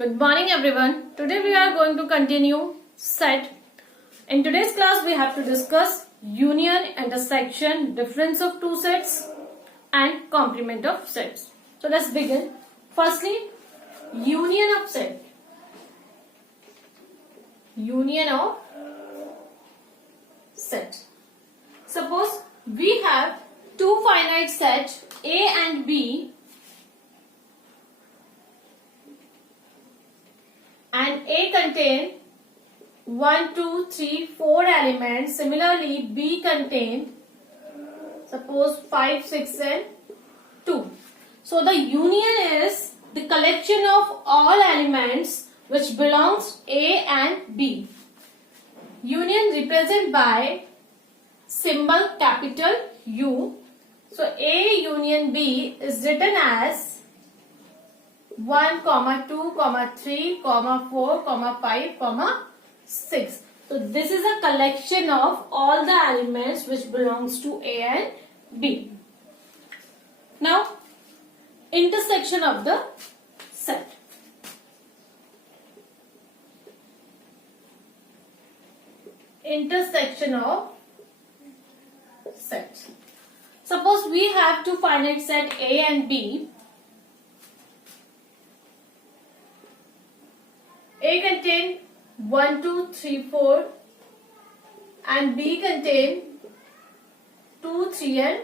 Good morning everyone. Today we are going to continue set. In today's class we have to discuss union, intersection, difference of two sets and complement of sets. So let's begin. Firstly, union of set. Union of set. Suppose we have two finite sets A and B, and A contain 1, 2, 3, 4 elements. Similarly, B contain suppose 5, 6 and 2. So the union is the collection of all elements which belongs A and B. Union represented by symbol capital U. So A union B is written as 1, 2, 3, 4, 5, 6. So this is a collection of all the elements which belongs to A and B. Now, intersection of the set. Intersection of set. Suppose we have two finite set A and B. A contain 1, 2, 3, 4 and B contain 2, 3 and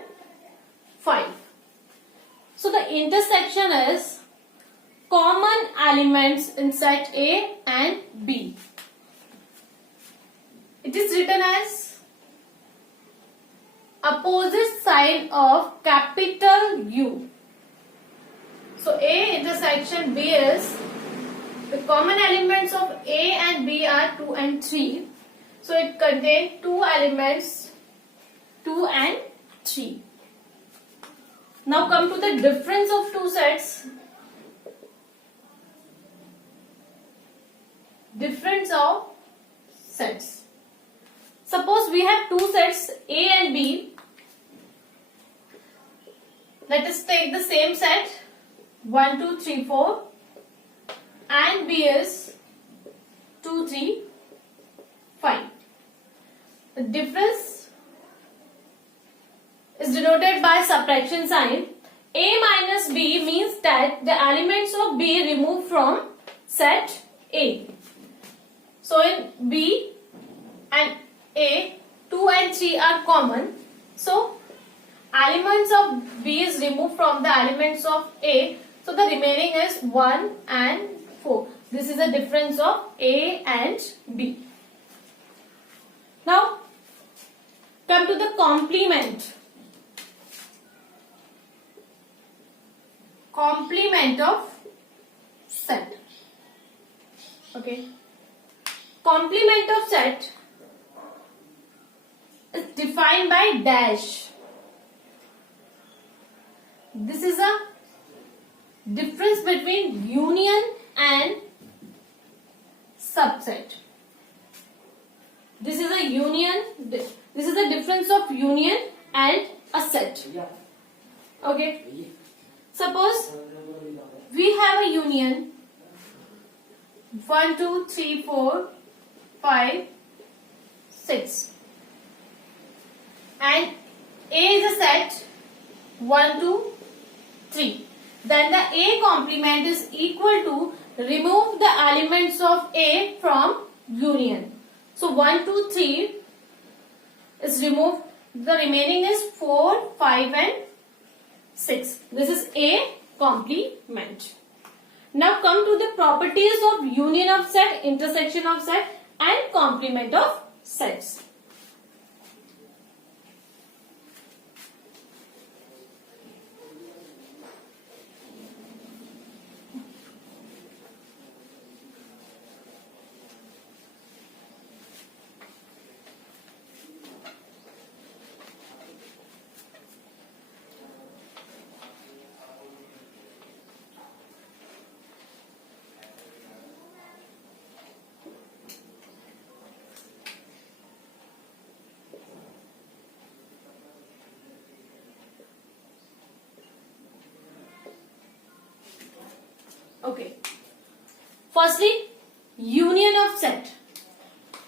5. So the intersection is common elements in set A and B. It is written as opposite sign of capital U. So A intersection B is the common elements of A and B are 2 and 3. So it contains two elements 2 and 3. Now come to the difference of two sets. Difference of sets. Suppose we have two sets A and B. Let us take the same set 1, 2, 3, 4. And B is 2, 3, 5. The difference is denoted by subtraction sign. A minus B means that the elements of B removed from set A. So in B and A, 2 and 3 are common. So elements of B is removed from the elements of A. So the remaining is 1 and 4. This is the difference of A and B. Now, come to the complement. Complement of set. Okay. Complement of set is defined by dash. This is a difference between union and subset. This is a union. This is the difference of union and a set. Okay. Suppose we have a union 1, 2, 3, 4, 5, 6. And A is a set 1, 2, 3. Then the A complement is equal to remove the elements of A from union. So 1, 2, 3 is removed. The remaining is 4, 5 and 6. This is A complement. Now come to the properties of union of set, intersection of set and complement of sets. Okay. Firstly, union of set.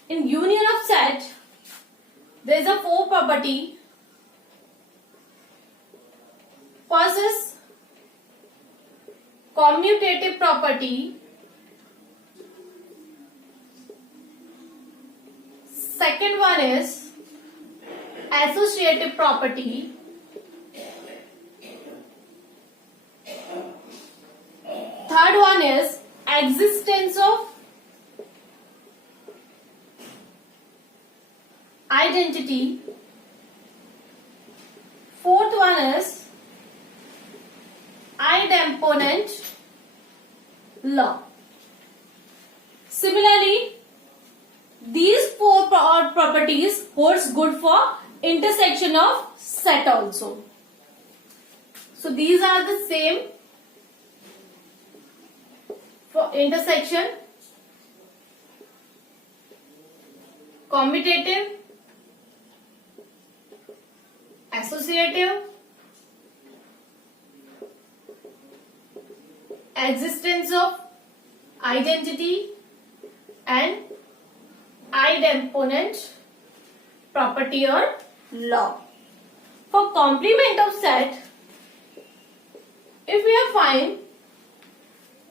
In union of set, there is a 4 property. First is commutative property. Second one is associative property. Third one is existence of identity. Fourth one is idempotent law. Similarly, these 4 properties holds good for intersection of set also. So these are the same for intersection, commutative, associative, existence of identity, and idempotent property or law. For complement of set, if we are find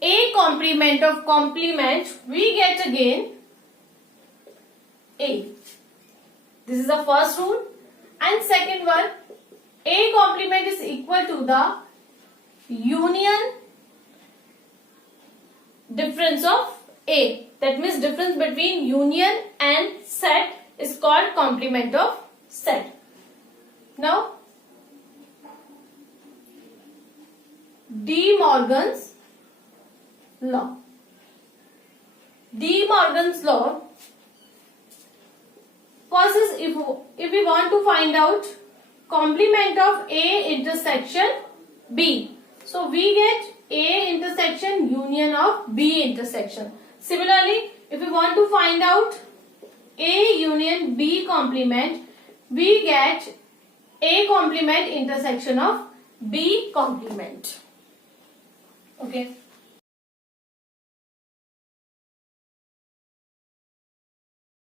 A complement of complement, we get again A. This is the first rule. And second one, A complement is equal to the union difference of A. That means difference between union and set is called complement of set. Now, De Morgan's law. De Morgan's law. First is if we want to find out complement of A intersection B. So we get A intersection union of B intersection. Similarly, if we want to find out A union B complement, we get A complement intersection of B complement. Okay.